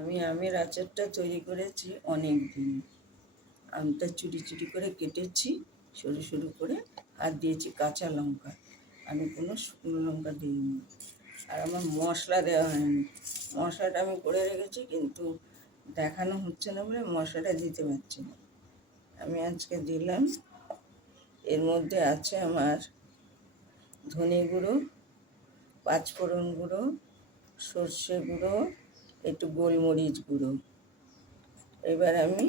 আমি আমের আচারটা তৈরি করেছি অনেক দিন। আমটা চুরি চুরি করে কেটেছি সরু সরু করে, আর দিয়েছি কাঁচা লঙ্কা। আমি কোনো শুকনো লঙ্কা দিইনি। আর আমার মশলা দেওয়া হয়নি। মশলাটা আমি করে রেখেছি, কিন্তু দেখানো হচ্ছে না বলে মশলাটা দিতে পারছি না। আমি আজকে দিলাম। এর মধ্যে আছে আমার ধনে গুঁড়ো, পাঁচফোড়ন গুঁড়ো, সর্ষে গুঁড়ো, একটু গোলমরিচ গুঁড়ো। এবার আমি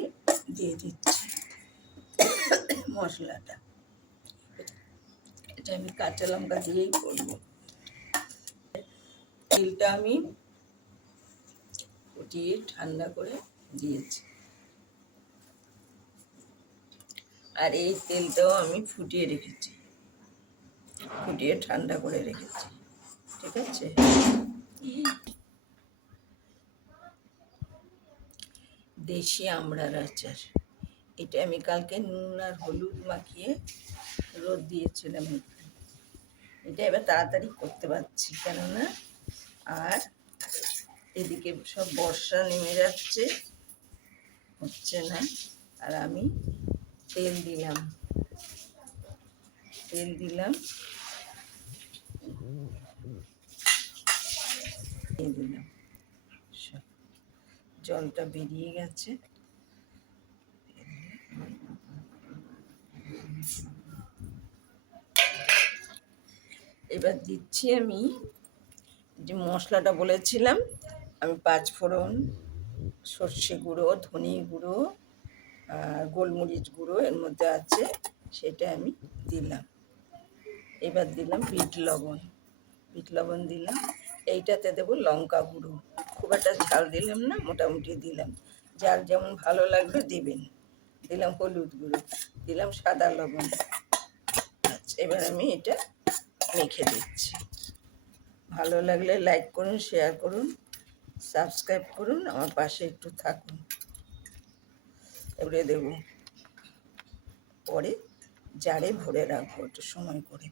দিয়ে দিচ্ছি মশলাটা। এটা আমি কাঁচা লঙ্কা দিয়েই করব। তেলটা আমি ফুটিয়ে ঠান্ডা করে দিয়েছি, আর এই তেলটাও আমি ফুটিয়ে রেখেছি, ফুটিয়ে ঠান্ডা করে রেখেছি। ঠিক আছে, দেশি আমড়ার আচার। এটা আমি কালকে নুন আর হলুদ মাখিয়ে রোদ দিয়েছিলাম। এটা এবার তাড়াতাড়ি করতে পারছি, কেননা আর এদিকে সব বর্ষা নেমে যাচ্ছে, হচ্ছে না। আর আমি তেল দিলাম, দিলাম জলটা বেরিয়ে গেছে। এবার দিচ্ছি আমি যে মশলাটা বলেছিলাম, আমি পাঁচফোড়ন, সর্ষে গুঁড়ো, ধনে গুঁড়ো আর গোলমরিচ গুঁড়ো এর মধ্যে আছে, সেটা আমি দিলাম। এবার দিলাম বিট লবণ দিলাম। এইটাতে দেবো লঙ্কা গুঁড়ো, খুব একটা ঝাল দিলাম না, মোটামুটি দিলাম, যার যেমন ভালো লাগবে দেবেন। দিলাম হলুদ গুঁড়ো, দিলাম সাদা লবণ। আচ্ছা, এবার আমি এটা মেখে দিচ্ছি। ভালো লাগলে লাইক করুন, শেয়ার করুন, সাবস্ক্রাইব করুন, আমার পাশে একটু থাকুন। এবারে দেবো, পরে জারে ভরে রাখবো একটু সময় করে।